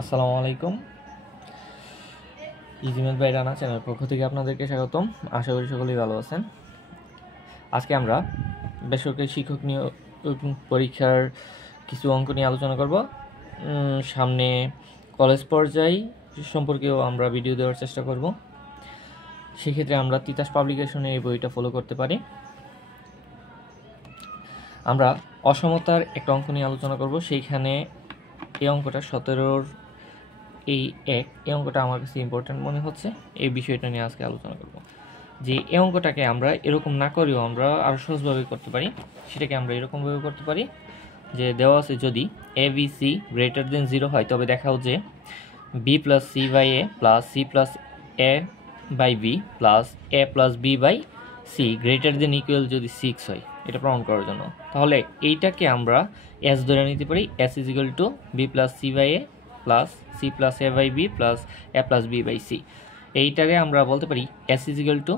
আসসালামু আলাইকুম। ইজিমেল বাই রানা চ্যানেলের পক্ষ থেকে আপনাদেরকে স্বাগতম। আশা করি সকলেই ভালো আছেন। আজকে আমরা বেসরকারি শিক্ষক নিয়োগ পরীক্ষার কিছু অঙ্ক নিয়ে আলোচনা করব। সামনে কলেজ পর্যায় সম্পর্কেও আমরা ভিডিও দেওয়ার চেষ্টা করব। সেক্ষেত্রে আমরা তিতাস পাবলিকেশনে এই বইটা ফলো করতে পারি। আমরা অসমতার একটা অঙ্ক নিয়ে আলোচনা করব। সেইখানে এই অঙ্কটা 17-র এই অঙ্কটা আমার কাছে ইম্পর্ট্যান্ট মনে হচ্ছে। এই বিষয়টা নিয়ে আজকে আলোচনা করব যে এই অঙ্কটাকে আমরা এরকম না করেও আমরা আরও সহজভাবে করতে পারি। সেটাকে আমরা এরকমভাবে করতে পারি যে দেওয়া আছে যদি A B C greater than 0 হয় তবে দেখাও যে B plus C by A plus C plus A by B plus A plus B by C greater than equal যদি 6 হয়, এটা প্রমাণ করার জন্য তাহলে এইটাকে আমরা এস ধরে নিতে পারি। S is equal to B plus C by A plus C plus A by B plus A plus B by C. এইটাকে আমরা বলতে পারি এস ইজ ইকুয়াল টু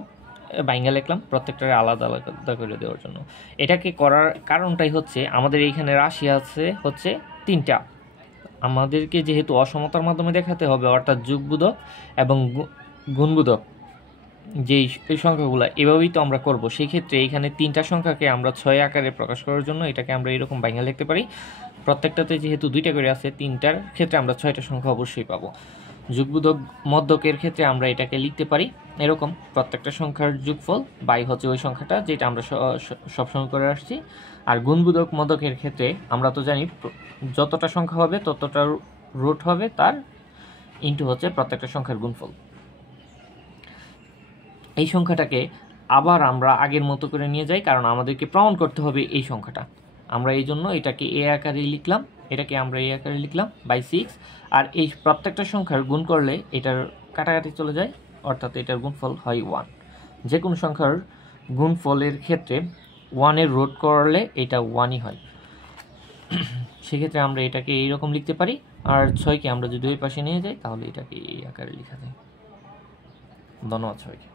বাইঙ্গা লিখলাম প্রত্যেকটারে আলাদা আলাদা করে দেওয়ার জন্য। এটাকে করার কারণটাই হচ্ছে আমাদের এইখানে রাশি আছে হচ্ছে 3টা। আমাদেরকে যেহেতু অসমতার মাধ্যমে দেখাতে হবে, অর্থাৎ যোগবোধক এবং গুণবোধক যেই এই সংখ্যাগুলো এভাবেই তো আমরা করব। সেই ক্ষেত্রে এইখানে 3টা সংখ্যাকে আমরা 6 আকারে প্রকাশ করার জন্য এটাকে আমরা এরকম বাইঙ্গা লিখতে পারি। প্রত্যেকটাতে যেহেতু 2টা করে আছে, 3টার ক্ষেত্রে আমরা 6টা সংখ্যা অবশ্যই পাবো। যোগবোধক মধ্যকের ক্ষেত্রে আমরা এটাকে লিখতে পারি এরকম প্রত্যেকটা সংখ্যার যোগফল বাই হচ্ছে ওই সংখ্যাটা যেটা আমরা সবসময় করে আসছি। আর গুণবোধক মধ্যকের ক্ষেত্রে আমরা তো জানি যতটা সংখ্যা হবে ততটা রুট হবে তার ইনটু হচ্ছে প্রত্যেকটা সংখ্যার গুণফল। এই সংখ্যাটাকে আবার আমরা আগের মতো করে নিয়ে যাই, কারণ আমাদেরকে প্রমাণ করতে হবে এই সংখ্যাটা। আমরা এই জন্য এটাকে এ আকারে লিখলাম, এটাকে আমরা এ আকারে লিখলাম বাই 6। আর এই প্রত্যেকটা সংখ্যার গুণ করলে এটার কাটাকাটি চলে যায়, অর্থাৎ এটার গুণফল হয় 1। যে কোনো সংখ্যার গুণফলের ক্ষেত্রে 1-এর রুট করলে এটা 1ই হয়। সেক্ষেত্রে আমরা এটাকে এইরকম লিখতে পারি। আর 6কে আমরা যদি ওই পাশে নিয়ে যাই তাহলে এটাকে এই আকারে লেখা যায়। ধন্যবাদ সবাইকে।